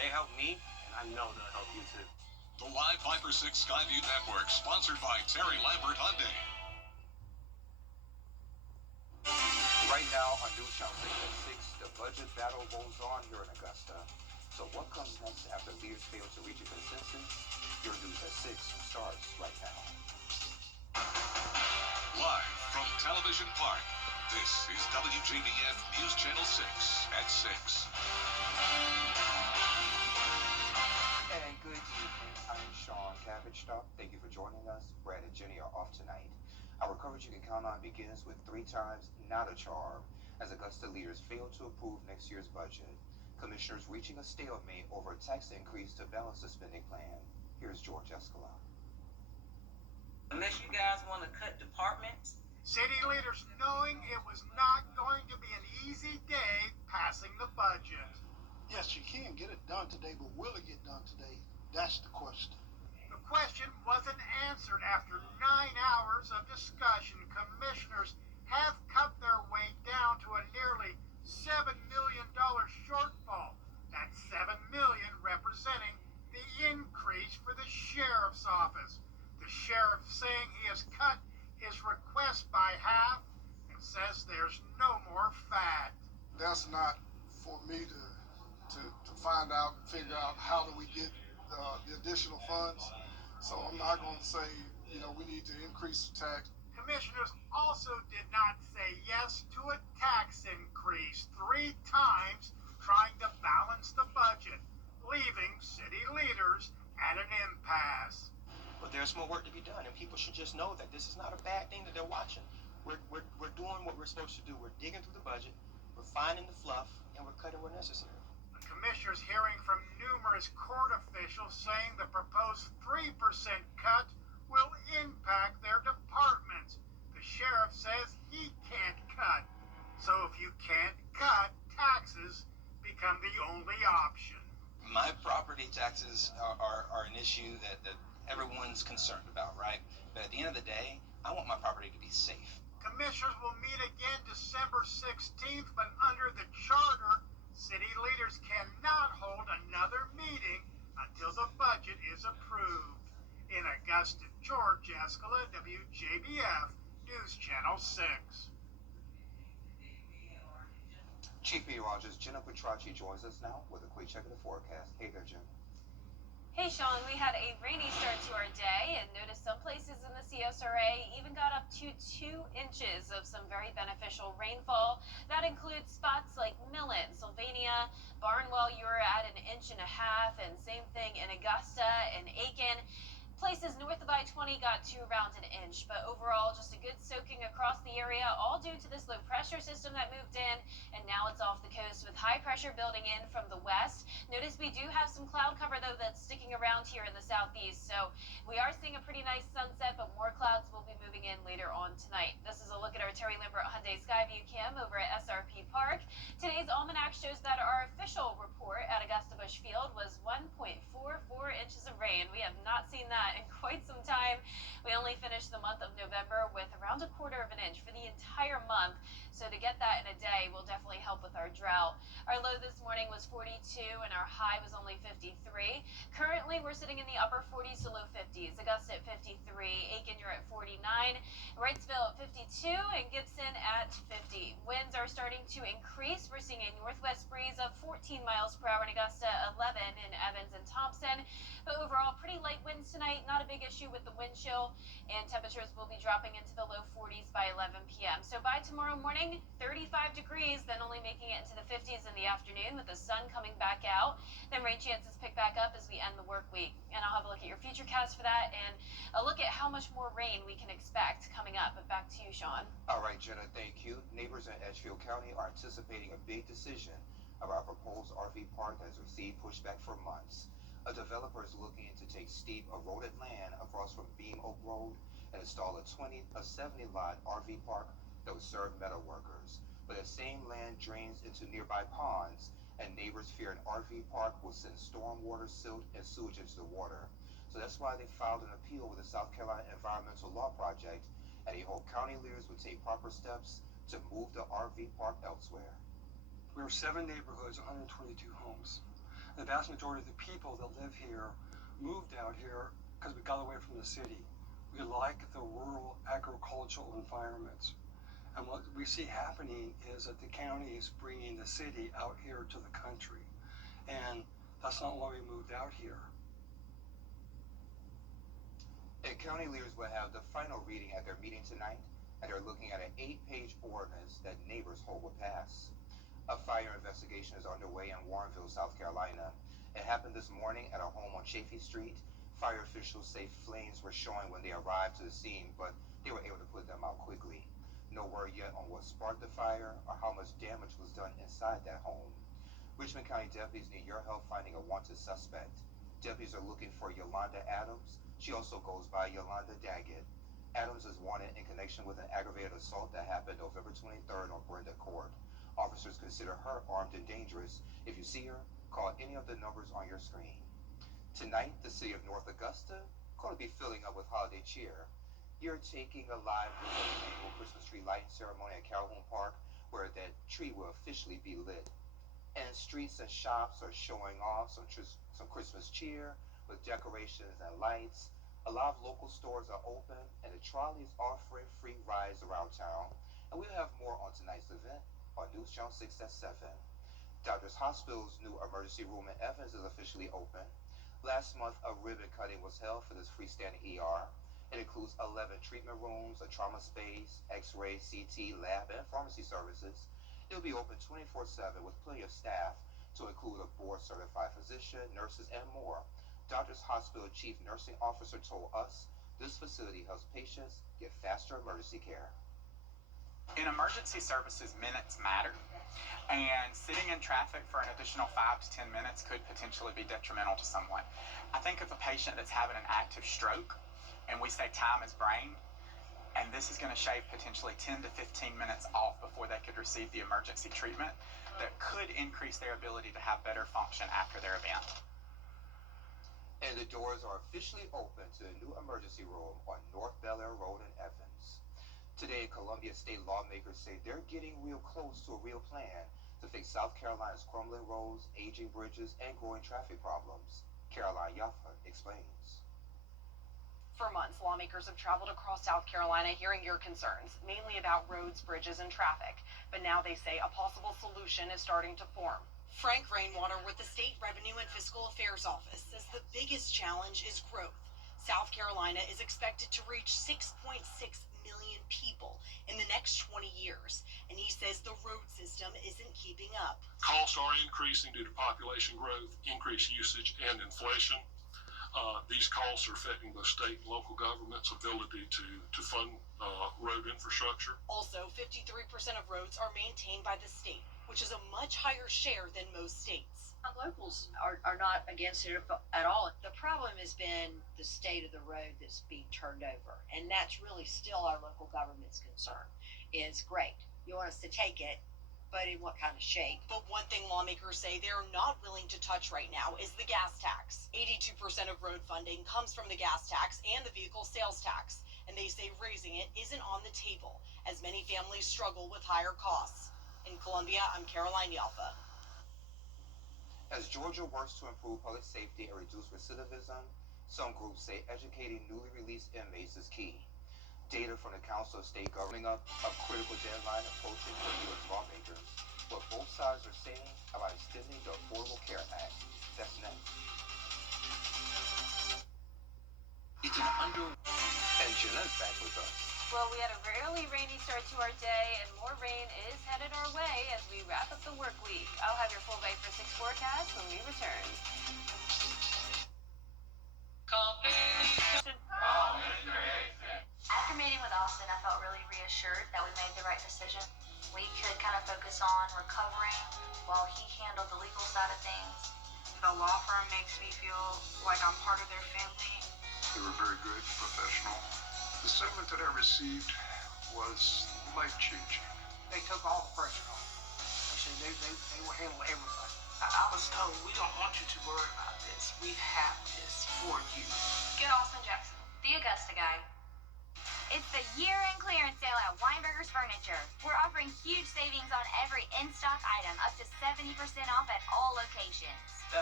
They helped me, and I know they'll help you too. The Live Viper 6 Skyview Network, sponsored by Terry Lambert Hyundai. Right now on News Channel 6 at 6, the budget battle goes on here in Augusta. So what comes next after leaders fail to reach a consensus? Your News at 6 starts right now. Live from Television Park, this is WJBF News Channel 6 at 6. And good evening, I'm Sean Cabbage-Stop. Thank you for joining us. Brad and Jenny are off tonight. Our coverage you can count on begins with 3 times not a charm as Augusta leaders fail to approve next year's budget. Commissioners reaching a stalemate over a tax increase to balance the spending plan. Here's George Escala. Unless you guys want to cut departments. City leaders knowing it was not going to be an easy day passing the budget. Yes, you can get it done today, but will it get done today? That's the question. The question wasn't answered after 9 hours of discussion. Commissioners have cut their way down to a nearly $7 million shortfall. That's $7 million representing the increase for the sheriff's office. The sheriff saying he has cut his request by half and says there's no more fat. That's not for me to find out and figure out how do we get the additional funds. So I'm not going to say, we need to increase the tax. Commissioners also did not say yes to a tax increase 3 times, trying to balance the budget, leaving city leaders at an impasse. But there's more work to be done, and people should just know that this is not a bad thing that they're watching. We're doing what we're supposed to do. We're digging through the budget, we're finding the fluff, and we're cutting where necessary. The commissioners hearing from numerous court officials saying the proposed 3% cut will impact their departments. The sheriff says he can't cut. So if you can't cut, taxes become the only option. My property taxes are an issue that everyone's concerned about, right? But at the end of the day, I want my property to be safe. Commissioners will meet again December 16th, but under the charter, city leaders cannot hold another meeting until the budget is approved. In Augusta, George Escala, WJBF News Channel 6. Chief Meteorologist Jenna Petracci joins us now with a quick check of the forecast. Hey there, Jen. Hey Sean, we had a rainy start to our day and noticed some places in the CSRA even got up to 2 inches of some very beneficial rainfall. That includes spots like Millen, Sylvania, Barnwell, you were at 1.5 inches, and same thing in Augusta and Aiken. Places north of I-20 got to around 1 inch, but overall just a good soaking across the area, all due to this low pressure system that moved in, and now it's off the coast with high pressure building in from the west. Notice we do have some cloud cover though that's sticking around here in the southeast, so we are seeing a pretty nice sunset, but more clouds will be moving in later on tonight. This is a look at our Terry Lambert Hyundai Skyview cam over at SRP Park. Today's almanac shows that our official report at Augusta Busch Field was 1.44 inches of rain. We have not seen that in quite some time. We only finished the month of November with around 1/4 of an inch for the entire month. So to get that in a day will definitely help with our drought. Our low this morning was 42 and our high was only 53. Currently we're sitting in the upper 40s to low 50s. Augusta at 53, Aiken you're at 49, Wrightsville at 52, and Gibson at 50. Winds are starting to increase. We're seeing a northwest breeze of 14 miles per hour in Augusta, 11 in Evans and Thompson. But overall pretty light winds tonight, not a big issue with the wind chill, and temperatures will be dropping into the low 40s by 11 p.m. So by tomorrow morning, 35 degrees, then only making it into the 50s in the afternoon with the sun coming back out. Then rain chances pick back up as we end the work week. And I'll have a look at your future cast for that and a look at how much more rain we can expect coming up. But back to you, Sean. All right, Jenna, thank you. Neighbors in Edgefield County are anticipating a big decision about a proposed RV park that has received pushback for months. A developer is looking to take steep eroded land across from Beam Oak Road and install a 70-lot RV park that would serve metal workers. But the same land drains into nearby ponds, and neighbors fear an RV park will send stormwater, silt, and sewage into the water. So that's why they filed an appeal with the South Carolina Environmental Law Project, and they hope county leaders would take proper steps to move the RV park elsewhere. We were 7 neighborhoods, 122 homes. The vast majority of the people that live here moved out here because we got away from the city. We like the rural agricultural environments. And what we see happening is that the county is bringing the city out here to the country. And that's not why we moved out here. And county leaders will have the final reading at their meeting tonight, and they're looking at an 8-page ordinance that neighbors hope will pass. A fire investigation is underway in Warrenville, South Carolina. It happened this morning at a home on Chafee Street. Fire officials say flames were showing when they arrived to the scene, but they were able to put them out quickly. No word yet on what sparked the fire or how much damage was done inside that home. Richmond County deputies need your help finding a wanted suspect. Deputies are looking for Yolanda Adams. She also goes by Yolanda Daggett. Adams is wanted in connection with an aggravated assault that happened November 23rd on Brenda Court. Officers consider her armed and dangerous. If you see her, call any of the numbers on your screen. Tonight, the city of North Augusta going to be filling up with holiday cheer. You're taking a live look at the annual Christmas tree lighting ceremony at Calhoun Park, where that tree will officially be lit. And streets and shops are showing off some Christmas cheer with decorations and lights. A lot of local stores are open, and the trolley is offering free rides around town. And we'll have more on tonight's event on News Channel 6 at 7. Doctors Hospital's new emergency room in Evans is officially open. Last month, a ribbon cutting was held for this freestanding ER. It includes 11 treatment rooms, a trauma space, X-ray, CT, lab, and pharmacy services. It'll be open 24/7 with plenty of staff to include a board-certified physician, nurses, and more. Doctors Hospital Chief Nursing Officer told us this facility helps patients get faster emergency care. In emergency services, minutes matter, and sitting in traffic for an additional 5 to 10 minutes could potentially be detrimental to someone. I think of a patient that's having an active stroke, and we say time is brain, and this is going to shave potentially 10 to 15 minutes off before they could receive the emergency treatment that could increase their ability to have better function after their event. And the doors are officially open to the new emergency room on North Bel Air Road in Evans. Today, Columbia state lawmakers say they're getting real close to a real plan to fix South Carolina's crumbling roads, aging bridges, and growing traffic problems. Caroline Yaffa explains. For months, lawmakers have traveled across South Carolina hearing your concerns, mainly about roads, bridges, and traffic. But now they say a possible solution is starting to form. Frank Rainwater with the State Revenue and Fiscal Affairs Office says the biggest challenge is growth. South Carolina is expected to reach 6.6 million people in the next 20 years, and he says the road system isn't keeping up. Costs are increasing due to population growth, increased usage, and inflation. These costs are affecting the state and local government's ability to fund road infrastructure. Also, 53% of roads are maintained by the state, which is a much higher share than most states. Locals are not against it at all. The problem has been the state of the road that's being turned over, and that's really still our local government's concern. Is great. You want us to take it, but in what kind of shape? But one thing lawmakers say they're not willing to touch right now is the gas tax. 82% of road funding comes from the gas tax and the vehicle sales tax, and they say raising it isn't on the table as many families struggle with higher costs. In Columbia, I'm Caroline Yalfa. As Georgia works to improve public safety and reduce recidivism, some groups say educating newly released inmates is key. Data from the Council of State Government up a critical deadline approaching for U.S. lawmakers, what both sides are saying about extending the Affordable Care Act. That's next. It's an and Jeanette's back with us. Well, we had a really rainy start to our day, and more rain is headed our way as we wrap up the work week. I'll have your full Bay for 6 forecast when we return. After meeting with Austin, I felt really reassured that we made the right decision. We could kind of focus on recovering while he handled the legal side of things. The law firm makes me feel like I'm part of their family. They were very good, professional. The settlement that I received was life-changing. They took all the pressure off. They will handle everything. I was told, we don't want you to worry about this. We have this for you. Get Austin Jackson, the Augusta guy. It's the year-end clearance sale at Weinberger's Furniture. We're offering huge savings on every in-stock item, up to 70% off at all locations. That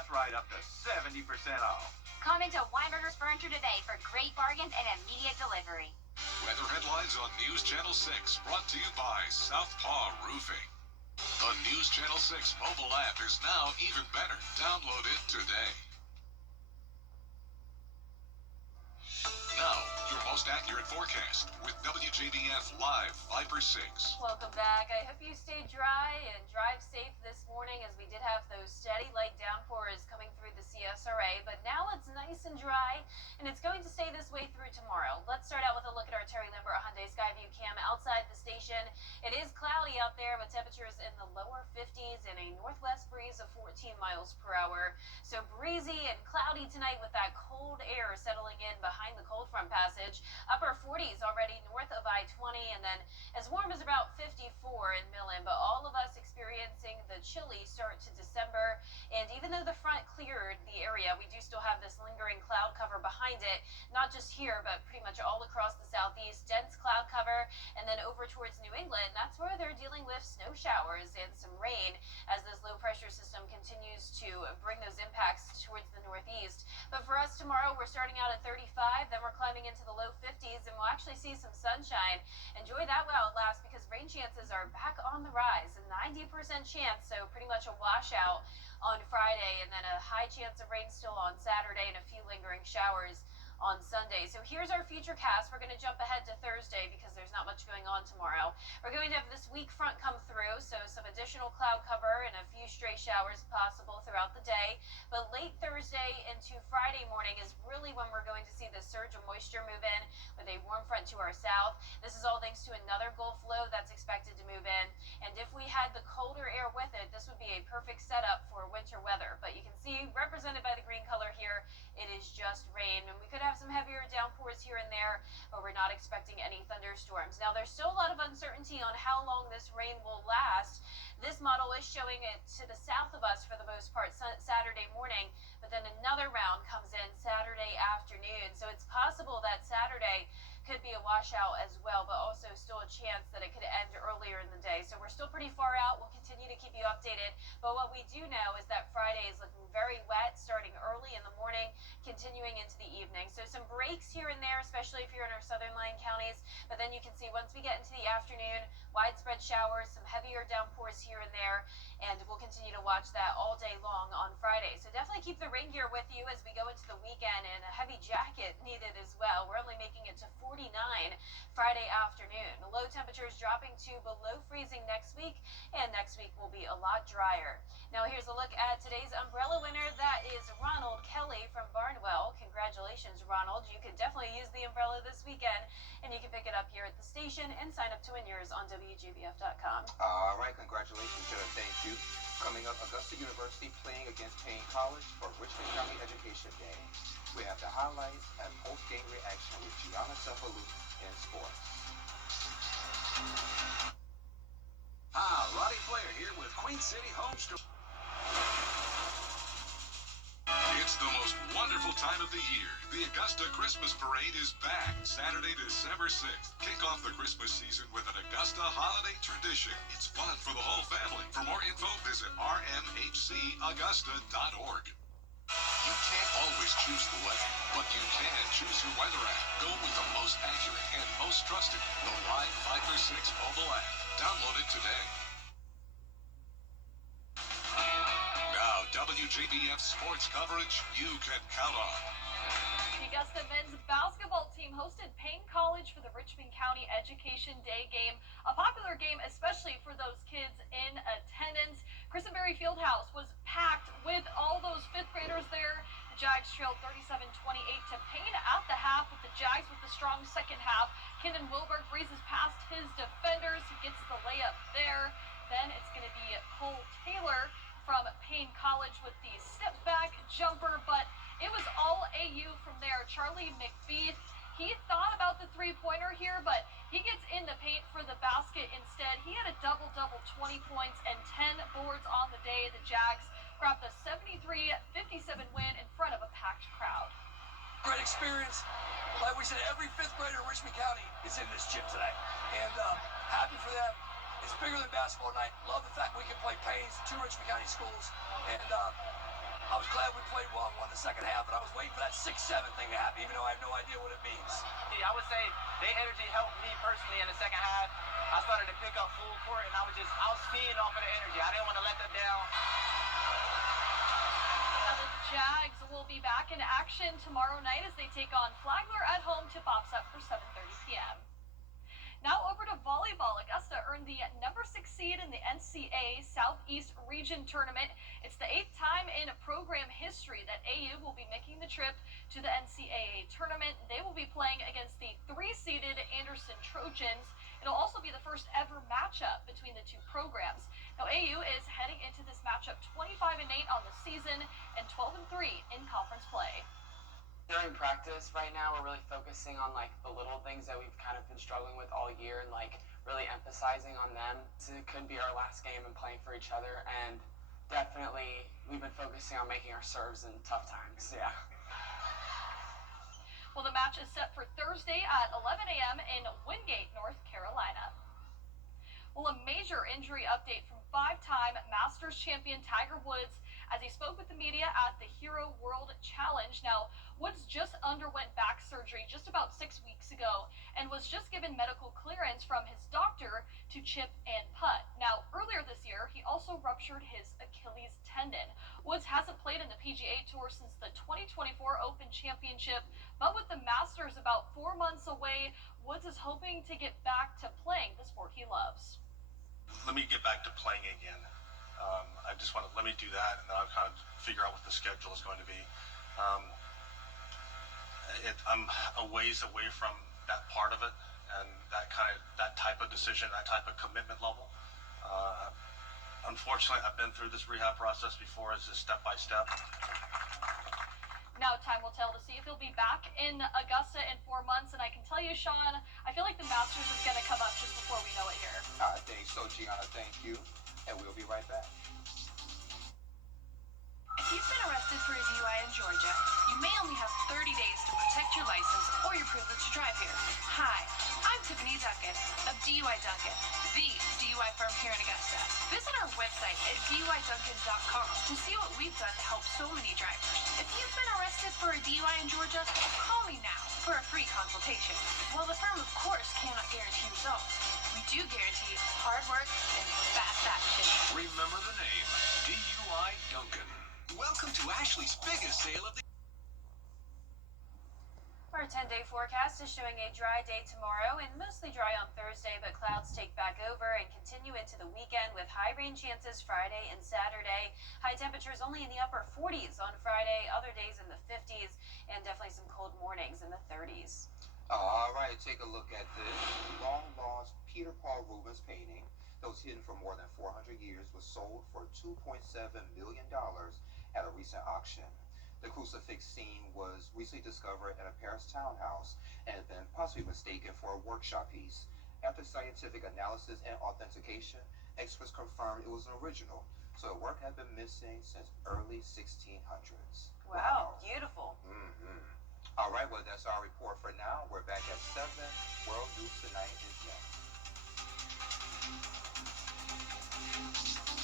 right up to 70% off. Come into Weinberger's Furniture today for great bargains and immediate delivery. Weather headlines on News Channel 6, brought to you by Southpaw Roofing. The News Channel 6 mobile app is now even better. Download it today. Now, your most accurate forecast with WJBF Live Viper 6. Welcome back. I hope you stayed dry and drive safe this morning, as we did have those steady light downpours coming through the CSRA, but now it's nice and dry, and it's going to stay this way through tomorrow. Let's start out with a look at our Terry Lambert Hyundai Skyview cam outside the station. It is cloudy out there, with temperatures in the lower 50s and a northwest breeze of 14 miles per hour. So breezy and cloudy tonight with that cold air settling in behind the cold front passage. Upper 40s already north of I-20, and then as warm as about 54 in Millen, but all of us experiencing the chilly start to December. And even though the front cleared the area, we do still have this lingering cloud cover behind it, not just here, but pretty much all across the southeast. Dense cloud cover, and then over towards New England, that's where they're dealing with snow showers and some rain as this low pressure system continues to bring those impacts towards the northeast. But for us tomorrow, we're starting out at 35, then we're climbing into the low 50s, and we'll actually see some sunshine. Enjoy that while it lasts, because rain chances are back on the rise. A 90% chance, so pretty much a washout on Friday, and then a high chance of rain still on Saturday, and a few lingering showers on Sunday. So here's our future cast. We're going to jump ahead to Thursday because there's not much going on tomorrow. We're going to have this weak front come through, so some additional cloud cover and a few stray showers possible throughout the day. But late Thursday into Friday morning is really when we're going to see the surge of moisture move in with a warm front to our south. This is all thanks to another Gulf low that's expected to move in. And if we had the colder air with it, this would be a perfect setup for winter weather. But you can see, represented by the green color here, it is just rain. And we could have some heavier downpours here and there, but we're not expecting any thunderstorms. Now, there's still a lot of uncertainty on how long this rain will last. This model is showing it to the south of us for the most part Saturday morning, but then another round comes in Saturday afternoon. So it's possible that Saturday could be a washout as well, but also still a chance that it could end earlier in the day. So we're still pretty far out. We'll continue to keep you updated. But what we do know is that Friday is looking very wet, starting early in the morning, continuing into the evening. So some breaks here and there, especially if you're in our southern line counties. But then you can see once we get into the afternoon, widespread showers, some heavier downpours here and there, and we'll continue to watch that all day long on Friday. So definitely keep the rain gear with you as we go into the weekend, and a heavy jacket needed as well. We're only making it to 49 Friday afternoon. The low temperatures dropping to below freezing next week, and next week will be a lot drier. Now here's a look at today's umbrella winner. That is Ronald Kelly from Barnwell. Congratulations, Ronald. You could definitely use the umbrella this weekend, and you can pick it up here at the station and sign up to win yours on WJBF.com. All right, congratulations, Jenna. Thank you. Coming up, Augusta University playing against Payne College for Richmond County Education Day. We have the highlights and post-game reaction with Gianna Cephalou in sports. Roddy Blair here with Queen City Home Store. It's the most wonderful time of the year. The Augusta Christmas Parade is back Saturday, December 6th. Kick off the Christmas season with an Augusta holiday tradition. It's fun for the whole family. For more info, visit rmhcaugusta.org. You can't always choose the weather, but you can choose your weather app. Go with the most accurate and most trusted, the Live Viper 6 mobile app. Download it today. Now, WJBF sports coverage you can count on. The Augusta men's basketball team hosted Payne College for the Richmond County Education Day game, a popular game especially for those kids in attendance. Christenberry Fieldhouse was packed with all those fifth graders there. The Jags trailed 37-28 to Payne at the half, with the Jags with the strong second half. Kendon Wilberg breezes past his defenders. He gets the layup there. Then it's going to be Cole Taylor from Payne College with the step back jumper, but it was all AU from there. Charlie McBeath, he thought about the three-pointer here, but he gets in the paint for the basket instead. He had a double-double, 20 points and 10 boards on the day. The Jags grabbed the 73-57 win in front of a packed crowd. Great experience. Like we said, every fifth grader in Richmond County is in this gym today, and happy for them. It's bigger than basketball night. Love the fact we can play Payne's, two Richmond County schools, and I was glad we played well and won the second half, but I was waiting for that 6-7 thing to happen, even though I have no idea what it means. I would say their energy helped me personally in the second half. I started to pick up full court, and I was feeding off of the energy. I didn't want to let them down. Now the Jags will be back in action tomorrow night as they take on Flagler at home. Tip-offs up for 7:30 p.m. Now over to volleyball. Augusta earned the number 6 seed in the NCAA Southeast Region Tournament. It's the 8th time in program history that AU will be making the trip to the NCAA tournament. They will be playing against the 3-seeded Anderson Trojans. It'll also be the first ever matchup between the two programs. Now AU is heading into this matchup 25-8 on the season and 12-3 in conference play. During practice right now, we're really focusing on like the little things that we've kind of been struggling with all year and like really emphasizing on them. So it could be our last game and playing for each other, and definitely we've been focusing on making our serves in tough times. Yeah. Well, the match is set for Thursday at 11 a.m. in Wingate, North Carolina. Well, a major injury update from 5-time Masters champion Tiger Woods as he spoke with the media at the Hero World Challenge. Now, Woods just underwent back surgery just about 6 weeks ago and was just given medical clearance from his doctor to chip and putt. Now, earlier this year, he also ruptured his Achilles tendon. Woods hasn't played in the PGA Tour since the 2024 Open Championship, but with the Masters about 4 months away, Woods is hoping to get back to playing the sport he loves. Let me get back to playing again. I just want to let me do that, and then I'll kind of figure out what the schedule is going to be. I'm a ways away from that part of it, and that type of decision, that type of commitment level. Unfortunately, I've been through this rehab process before. It's just step by step. Now time will tell to see if he'll be back in Augusta in 4 months, and I can tell you, Sean, I feel like the Masters is going to come up just before we know it here. I think so, Gianna. Thank you, and we'll be right back. If you've been arrested for a DUI in Georgia, you may only have 30 days to protect your license or your privilege to drive here. Hi, I'm Tiffany Duncan of DUI Duncan, the DUI firm here in Augusta. Visit our website at DUIDuncan.com to see what we've done to help so many drivers. If you've been arrested for a DUI in Georgia, call me now for a free consultation. While the firm, of course, cannot guarantee results, we do guarantee hard work and fast action. Remember the name, DUI Duncan. Welcome to Ashley's biggest sale of the Our 10-day forecast is showing a dry day tomorrow and mostly dry on Thursday, but clouds take back over and continue into the weekend with high rain chances Friday and Saturday. High temperatures only in the upper 40s on Friday, other days in the 50s, and definitely some cold mornings in the 30s. All right, take a look at this. Long lost Peter Paul Rubens painting that was hidden for more than 400 years was sold for $2.7 million at a recent auction. The crucifix scene was recently discovered in a Paris townhouse and had been possibly mistaken for a workshop piece. After scientific analysis and authentication, experts confirmed it was an original, so the work had been missing since early 1600s. Wow, beautiful. All right, well, that's our report for now. We're back at 7. World News Tonight is next.